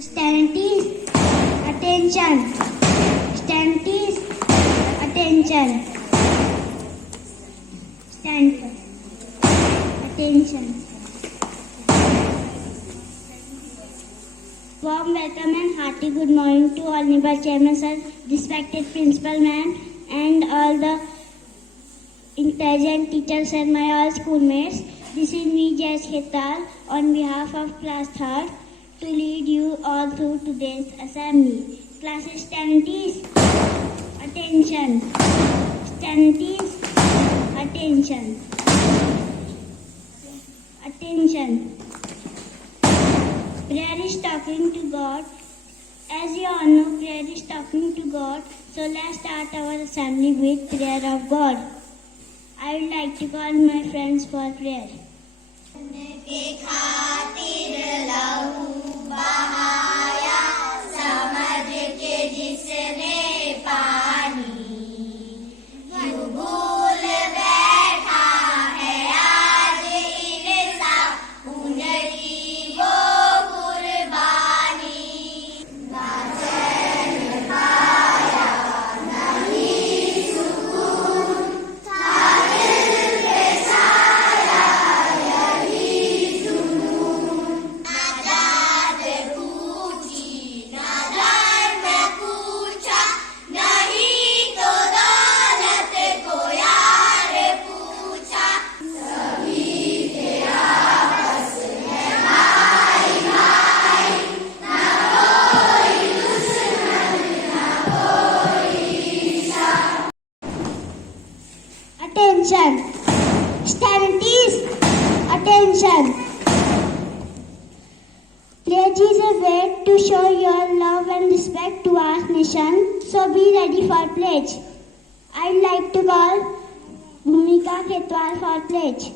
Stanties, attention. Stanties, attention. Stand for attention. Warm welcome and hearty good morning to all Honorable Chairman Sir, respected Principal Ma'am, and all the intelligent teachers and my all schoolmates. This is me, Jayesh Khetal, on behalf of Class 3rd to lead you all through today's assembly. Classes Stanties, attention. Stanties, attention. Attention. Prayer is talking to God. As you all know, prayer is talking to God. So let's start our assembly with prayer of God. I would like to call my friends for prayer. Attention. Stanties, attention. Pledge is a way to show your love and respect to our nation. So be ready for pledge. I'd like to call Bhumika Khetwal for pledge.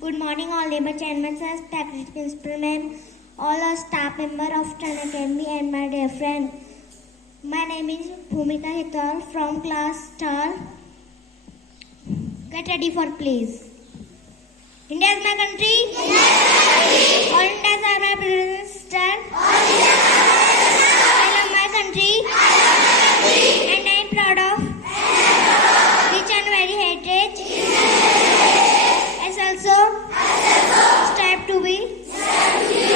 Good morning, all labor chairman, sir, respected principal ma'am, all our staff member of Trana Academy and my dear friend. My name is Bhumika Khetwal from class 3rd. Get ready for please. India is my country. All Indians are my brothers and sisters. I love my country. And I am proud of rich and very heritage. As also strive to be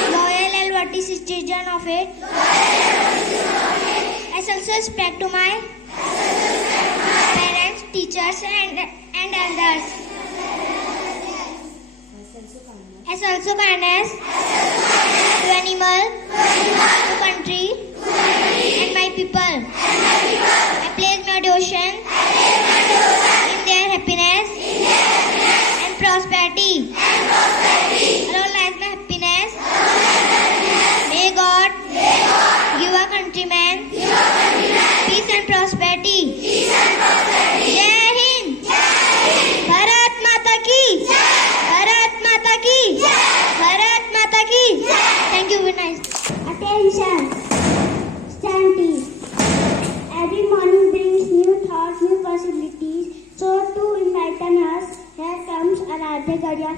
loyal and worthy citizen of it. As also respect to my parents, teachers and others. As also kindness to animal, to country and my people. I place my devotion in their happiness and prosperity. Around lies my happiness. May God give our countrymen peace and prosperity. Jai Hind. Bharat Mata Ki. Bharat Mata Ki. Bharat Mata Ki. Thank you, very nice. Attention. Stanties. Every morning brings new thoughts, new possibilities. So to enlighten us, here comes Aradhya Gadia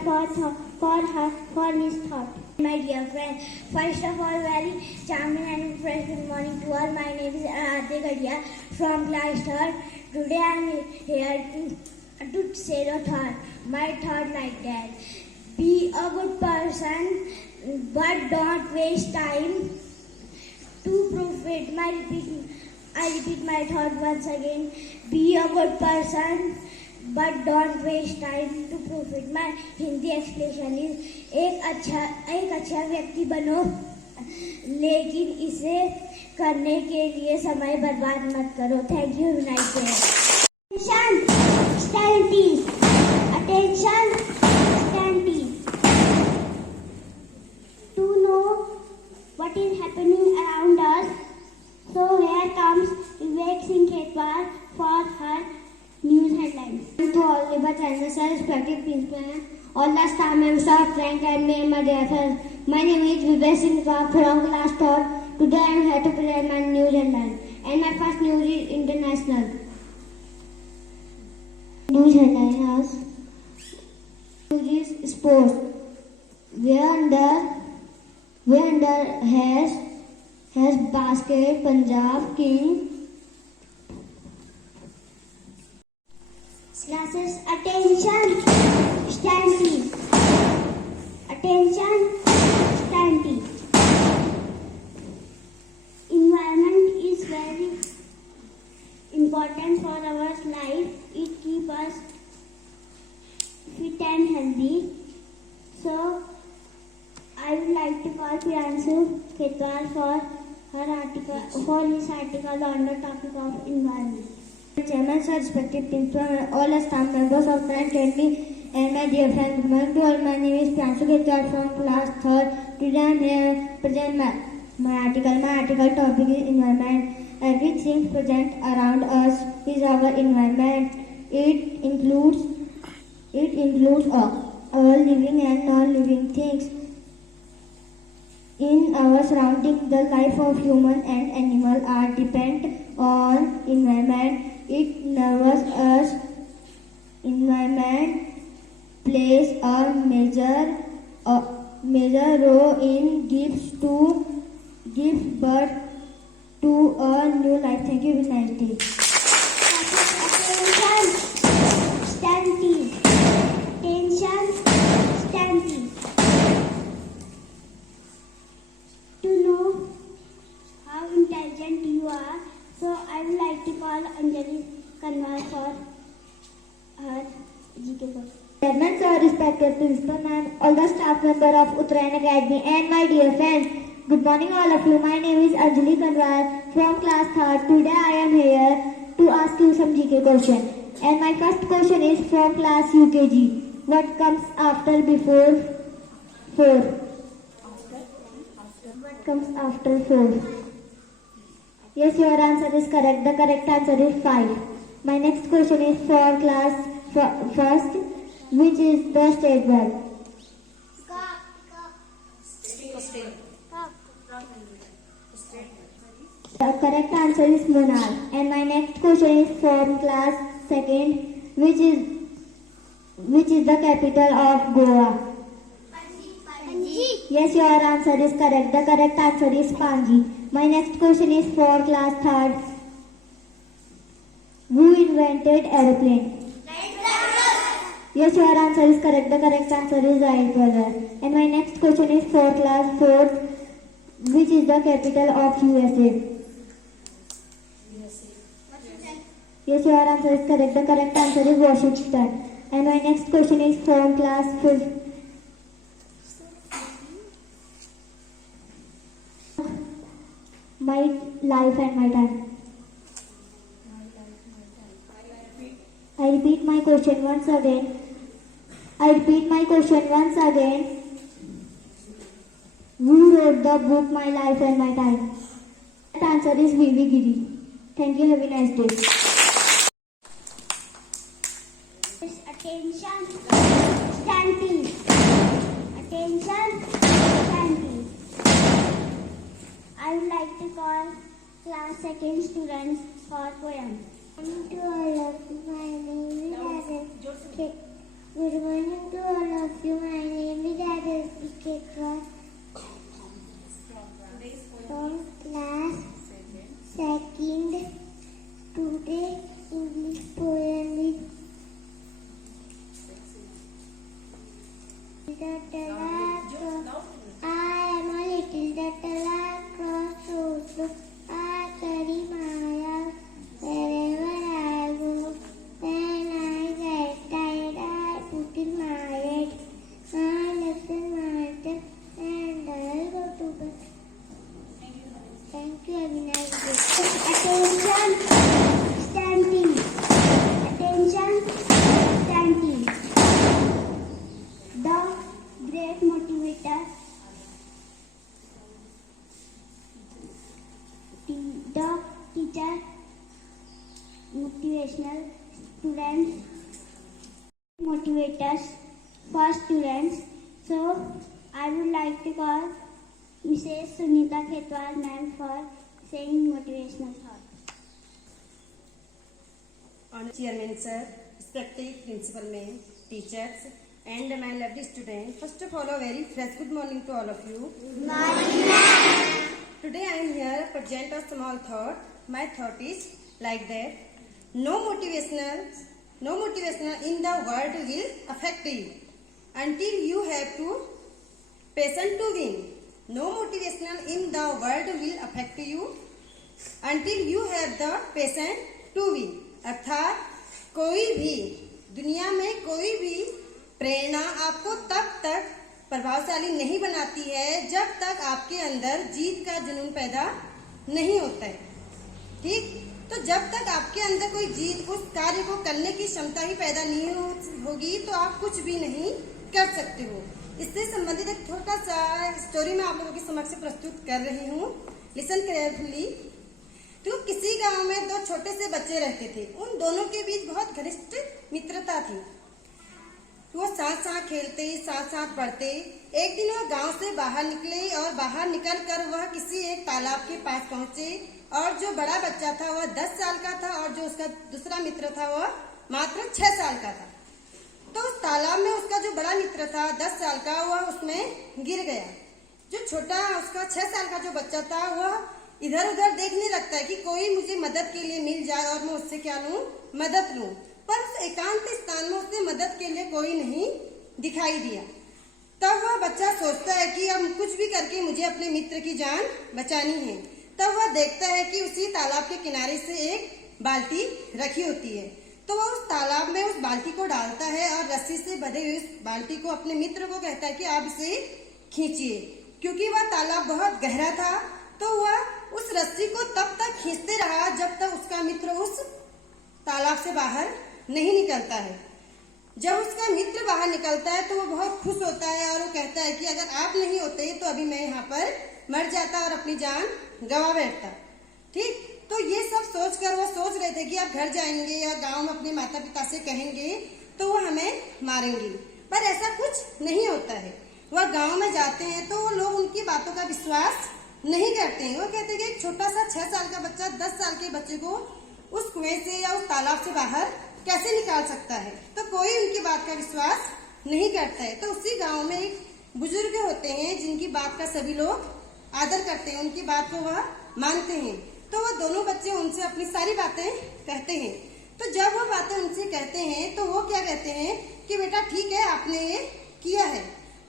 for his thought. My dear friend, first of all, very charming and fresh good morning to all. My name is Aradhya Gadia from class 3rd. Today I am here to say the thought. My thought like that. Be a good person, but don't waste time to profit. I repeat my thought once again. Be a good person, but don't waste time to profit. My Hindi explanation is एक अच्छा व्यक्ति बनो, लेकिन इसे करने के लिए समय बर्बाद मत करो. Thank you, nice day. Attention. Stanties. Attention. Stanties. To know what is happening around us, so here comes Vivek Singh Khetwal for her news headlines. To all labor channels, respected principal, all the staff members of Trana Academy and my dear friends. My name is Vivek Singh from class 3rd. Today I am here to present my news headline. And my first news is international. News headline is sports. We are under Wonder has basket Punjab King. Classes, attention, stand please. Attention, stand please. Environment is very important for our life. It keeps us fit and healthy. So, I would like to call Priyanshu Ketwal for his article on the topic of environment. Chairman, sir, respected principal, and all the staff members of the academy, and my dear friends, good morning to all. My name is Priyanshu Ketwal from class 3rd. Today I am here to present my article. My article topic is environment. Everything present around us is our environment. It includes all living and non-living things. In our surroundings, the life of human and animal are depend on environment. It nervous us. Environment plays a major role in gives birth to a new life. Thank you. Have a nice day. Attention, stand please. Attention, stand please. To know how intelligent you are, so I would like to call Anjali Kanwal for her GK question. Chairman, sir, respected principal ma'am, all the staff member of Uttarayan Academy, and my dear friends, good morning all of you. My name is Anjali Kanwal from class 3rd. Today I am here to ask you some GK question. And my first question is from class UKG. What comes after before 4? What comes after 4? Yes, your answer is correct. The correct answer is 5. My next question is for class first. Which is the state bird? The correct answer is monarch. And my next question is from class 2nd. Which is the capital of Goa? Yes, your answer is correct. The correct answer is Panji. My next question is for class 3rd. Who invented aeroplane? Yes, your answer is correct. The correct answer is Wright brother. And my next question is for class 4th. Which is the capital of USA? Yes, your answer is correct. The correct answer is Washington. And my next question is from class 5th. My life and my time. I repeat my question once again. Who wrote the book My Life and My Time? That answer is V.V. Giri. Thank you. Have a nice day. Attention. Stand please. Attention. Stand please. I would like to call class 2nd students for poem. To all of you, my name is Aditi. Good morning to all of you. My name is Aditi Ketwal from class 2nd. Today English poem is I am a little turtle across roads. I carry my wherever I go. When I get tired, I put in my head. My legs and my head, and I'll go to bed. Thank you, have a nice day. Attention, standing. Attention, standing. The great motivator. The teacher, motivational students, motivators for students. So, I would like to call Mrs. Sunita Ketwal ma'am for saying motivational thoughts. Honored Chairman Sir, respected Principal Ma'am, teachers, and my lovely student. First of all, a very fresh good morning to all of you. Today I am here to present a small thought. My thought is like that. No motivational in the world will affect you until you have to patient to win. No motivational in the world will affect you until you have the patient to win. अर्थात कोई भी दुनिया में कोई भी प्रेरणा आपको तब तक प्रभावशाली नहीं बनाती है जब तक आपके अंदर जीत का जुनून पैदा नहीं होता है। ठीक, तो जब तक आपके अंदर कोई जीत, उस कार्य को करने की क्षमता ही पैदा नहीं होगी तो आप कुछ भी नहीं कर सकते हो। इससे संबंधित एक छोटा सा स्टोरी मैं आप लोगों के समक्ष प्रस्तुत कर रही हूँ। Listen carefully. तो किसी गांव में दो छोटे से बच्चे रहते थे। उन दोनों के बीच बहुत घनिष्ठ मित्रता थी। वो साथ साथ खेलते, साथ साथ पढ़ते। एक दिन वह गांव से बाहर निकले और बाहर निकलकर वह किसी एक तालाब के पास पहुंचे और जो बड़ा बच्चा था वह 10 साल का था और जो उसका दूसरा मित्र था वह मात्र 6 साल का था। तो उस तालाब में उसका जो बड़ा मित्र था 10 साल का, वह उसमें गिर गया। जो छोटा उसका 6 साल का जो बच्चा था वह इधर उधर देखने लगता है कि कोई मुझे मदद के लिए मिल जाए और मैं उससे क्या लूं, मदद लूं। पर उस एकांत स्थान में उससे मदद के लिए कोई नहीं दिखाई दिया। तब वह बच्चा सोचता है कि अब कुछ भी करके मुझे अपने मित्र की जान बचानी है। तब वह देखता है कि उसी तालाब के किनारे से एक बाल्टी रखी होती है। तो वह उस तालाब में उस बाल्टी को डालता है और रस्सी से बंधे हुए उस बाल्टी को अपने मित्र को कहता है कि आप इसे खींचिए। क्योंकि वह तालाब बहुत गहरा था तो वह उस रस्सी को तब तक खींचते रहा जब तक उसका मित्र उस तालाब से बाहर नहीं निकलता है। जब उसका मित्र बाहर निकलता है तो वो बहुत खुश होता है और वो कहता है कि अगर आप नहीं होते तो अभी मैं यहाँ पर मर जाता और अपनी जान गंवा बैठता। ठीक, तो ये सब सोचकर वो सोच रहे थे कि अब घर जाएंगे या गांव में अपने माता पिता से कहेंगे तो वो हमें मारेंगे। पर ऐसा कुछ नहीं होता है। वह गांव में जाते हैं तो वो लोग उनकी बातों का विश्वास नहीं करते हैं। वो कहते हैं कि एक छोटा सा 6 साल का बच्चा 10 साल के बच्चे को उस कुएं से या उस तालाब से बाहर कैसे निकाल सकता है। तो कोई उनकी बात का विश्वास नहीं करता है। तो उसी गांव में एक बुजुर्ग होते हैं जिनकी बात का सभी लोग आदर करते हैं, उनकी बात को वह मानते हैं। तो वह दोनों बच्चे उनसे अपनी सारी बातें कहते हैं। तो जब वो बातें उनसे कहते हैं तो वो क्या कहते हैं कि बेटा ठीक है, आपने ये किया है।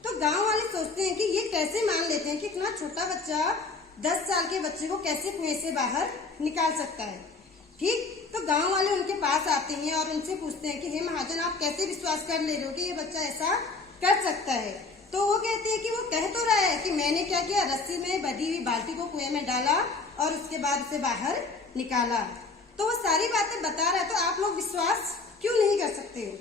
तो गांव वाले सोचते हैं कि ये कैसे मान लेते हैं कि इतना छोटा बच्चा 10 साल के बच्चे को कैसे कुएं से बाहर निकाल सकता है। ठीक, तो गांव वाले उनके पास आते हैं और उनसे पूछते हैं कि हे महाजन, आप कैसे विश्वास कर ले रहे हो कि ये बच्चा ऐसा कर सकता है। तो वो कहते हैं कि वो कह तो रहा है कि मैंने क्या किया, रस्सी में बंधी हुई बाल्टी को कुएं में डाला और उसके बाद उसे बाहर निकाला। तो वो सारी बातें बता रहा है, तो आप लोग विश्वास क्यों नहीं कर सकते हो।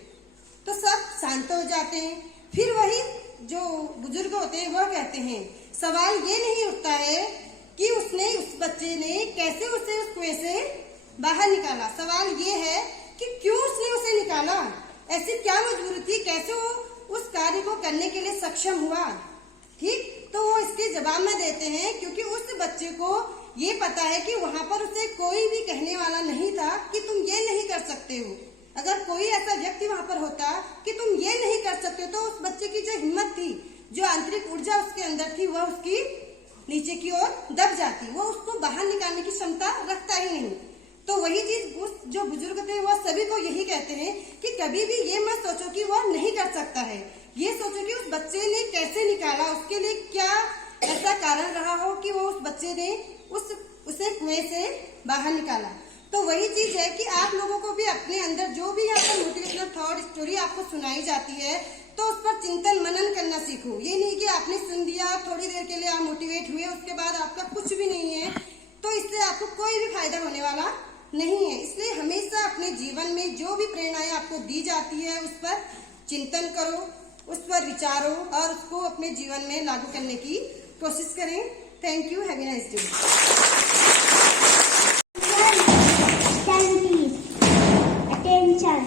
तो सब शांत हो जाते हैं। फिर वही जो बुजुर्ग होते हैं वह कहते हैं सवाल ये नहीं उठता है कि उस बच्चे ने कैसे उसे उस कुएं से बाहर निकाला। सवाल ये है कि क्यों उसने उसे निकाला, ऐसी क्या मजबूरी थी, कैसे वो उस कार्य को करने के लिए सक्षम हुआ। ठीक, तो वो इसके जवाब में देते हैं क्योंकि उस बच्चे को ये पता है कि वहां पर उसे कोई भी कहने वाला नहीं था कि तुम ये नहीं कर सकते हो। अगर कोई ऐसा व्यक्ति वहां पर होता कि तुम ये नहीं कर सकते हो तो उस बच्चे की जो हिम्मत थी, जो आंतरिक ऊर्जा उसके अंदर थी, वह उसकी नीचे की ओर दब जाती, वो उसको बाहर निकालने की क्षमता रखता ही नहीं। तो वही चीज उस जो बुजुर्ग थे वह सभी को यही कहते हैं कि कभी भी ये मत सोचो कि वह नहीं कर सकता है, ये सोचो कि उस बच्चे ने कैसे निकाला, उसके लिए क्या ऐसा कारण रहा हो कि वो उस बच्चे ने उसे कुएं से बाहर निकाला। तो वही चीज है कि आप लोगों को भी अपने अंदर जो भी यहाँ पर मोटिवेशनल थॉट स्टोरी आपको सुनाई जाती है तो उस पर चिंतन मनन करना सीखो। ये नहीं कि आपने सुन दिया, थोड़ी देर के लिए आप मोटिवेट हुए, उसके बाद आपका कुछ भी नहीं है, तो इससे आपको कोई भी फायदा होने वाला नहीं है। इसलिए हमेशा अपने जीवन में जो भी प्रेरणाएं आपको दी जाती है उस पर चिंतन करो, उस पर विचारो और उसको अपने जीवन में लागू करने की कोशिश करें। Thank you, have a nice day. Attention.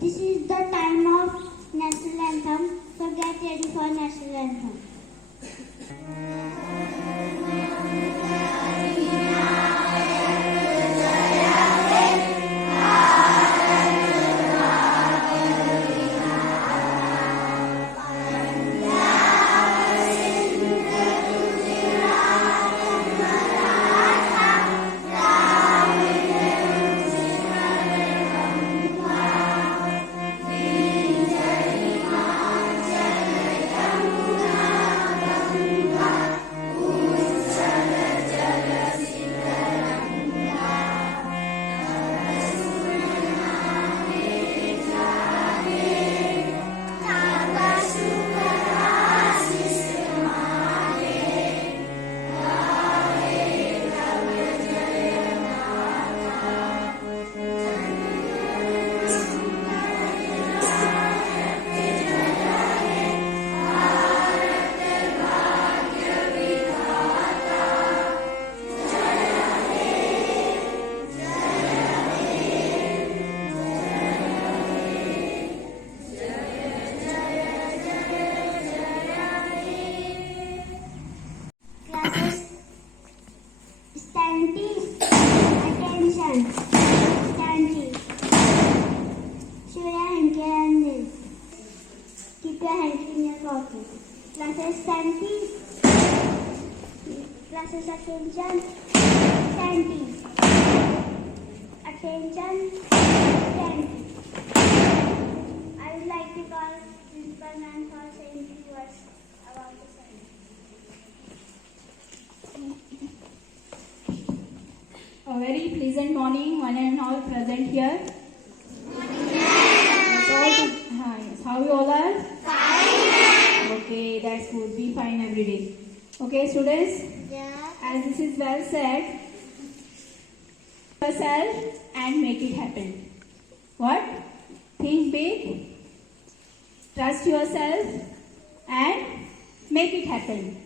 This is the time of national anthem. So get ready for national anthem. Classes attention. Standing. Attention. Standing. I would like to call Principal Ma'am for saying few words about the subject. A very pleasant morning, one and all present here. Yes. How you all are? Fine. Okay, that's good. Be fine every day. Okay, students. Yeah. As this is well said, yourself and make it happen. What? Think big, trust yourself, and make it happen.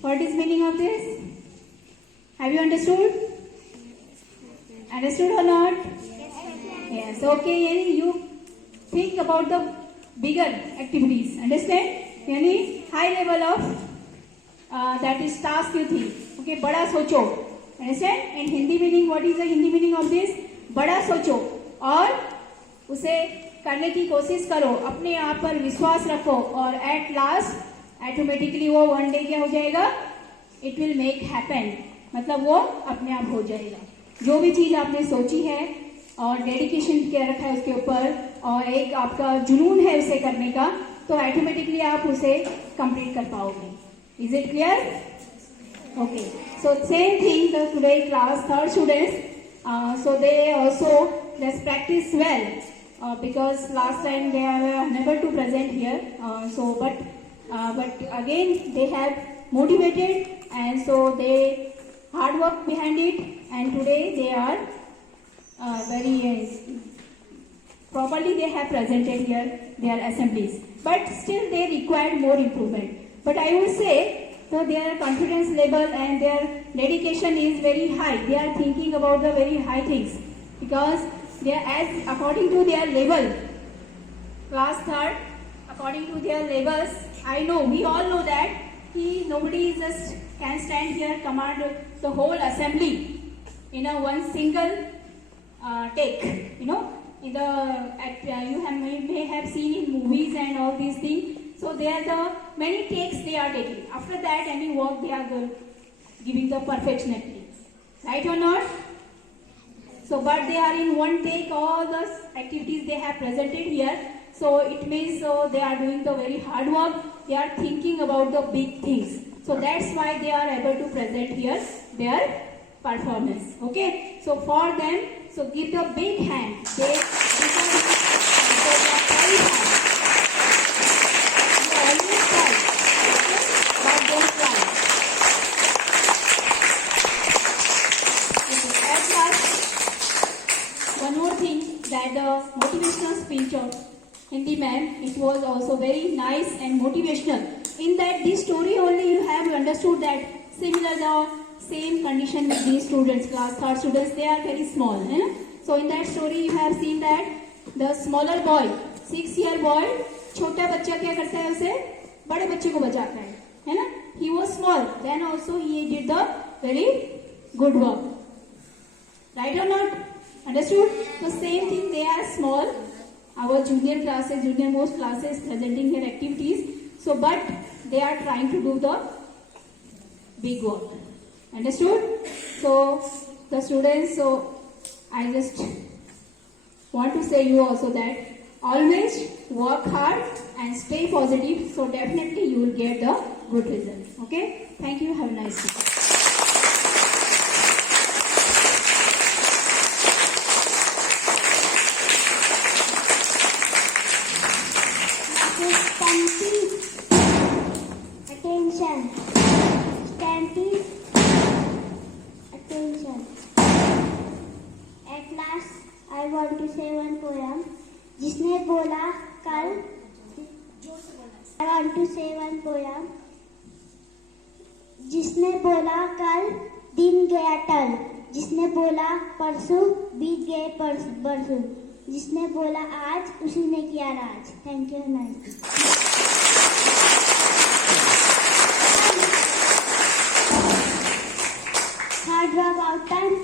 What is meaning of this? Have you understood? Understood or not? Yes. Okay. Yani you think about the bigger activities. Understand? Yani high level of that is task you think. Okay. बड़ा सोचो. Understand? And Hindi meaning, what is the Hindi meaning of this? बड़ा सोचो और उसे करने की कोशिश करो. अपने आप पर विश्वास रखो और at last ऑटोमेटिकली वो one day क्या हो जाएगा? It will make happen. मतलब वो अपने आप हो जाएगा. जो भी चीज आपने सोची है और डेडिकेशन किया रखा है उसके ऊपर और एक आपका जुनून है उसे करने का, तो ऑटोमेटिकली आप उसे कंप्लीट कर पाओगे. Is it clear? Okay. So same thing the today class third students, so they also let's practice well because last time they are unable to present here, but again they have motivated and so they hard work behind it, and today they are very properly they have presented here their assemblies, but still they required more improvement. But I would say so their confidence level and their dedication is very high. They are thinking about the very high things because they are, as according to their level, class third, according to their levels, I know, we all know that nobody just can stand here command the whole assembly in a one single take. You know, in the may have seen in movies and all these things. So they are the many takes they are taking. After that, any work they are giving the perfectionately. Right or not? So, but they are in one take all the activities they have presented here. So it means they are doing the very hard work. They are thinking about the big things. So that's why they are able to present here their performance. Okay. So for them, so give the big hand. They are very hard. They always try. Okay? But don't try. Okay. At last, one more thing, that the motivational speech of Hindi ma'am, it was also very nice and motivational. In that this story only you have understood that similar the same condition with these students, class third students, they are very small. So in that story you have seen that the smaller boy, 6-year boy, छोटा बच्चा क्या करता है उसे बड़े बच्चे को बचाता है ना? He was small, then also he did the very good work. Right or not? Understood? So same thing, they are small. Our junior classes, junior most classes presenting their activities. So, but they are trying to do the big work. Understood? So, the students, so I just want to say you also that always work hard and stay positive. So, definitely you will get the good result. Okay? Thank you. Have a nice day. Attention. Stand please. Attention. At last, I want to say one poem. जिसने बोला कल. I want to say one poem. जिसने बोला कल दिन गया टल. जिसने बोला परसों बीत गए बरसों. जिसने बोला आज उसी ने किया राज. Thank you. Nice. Hard work out time.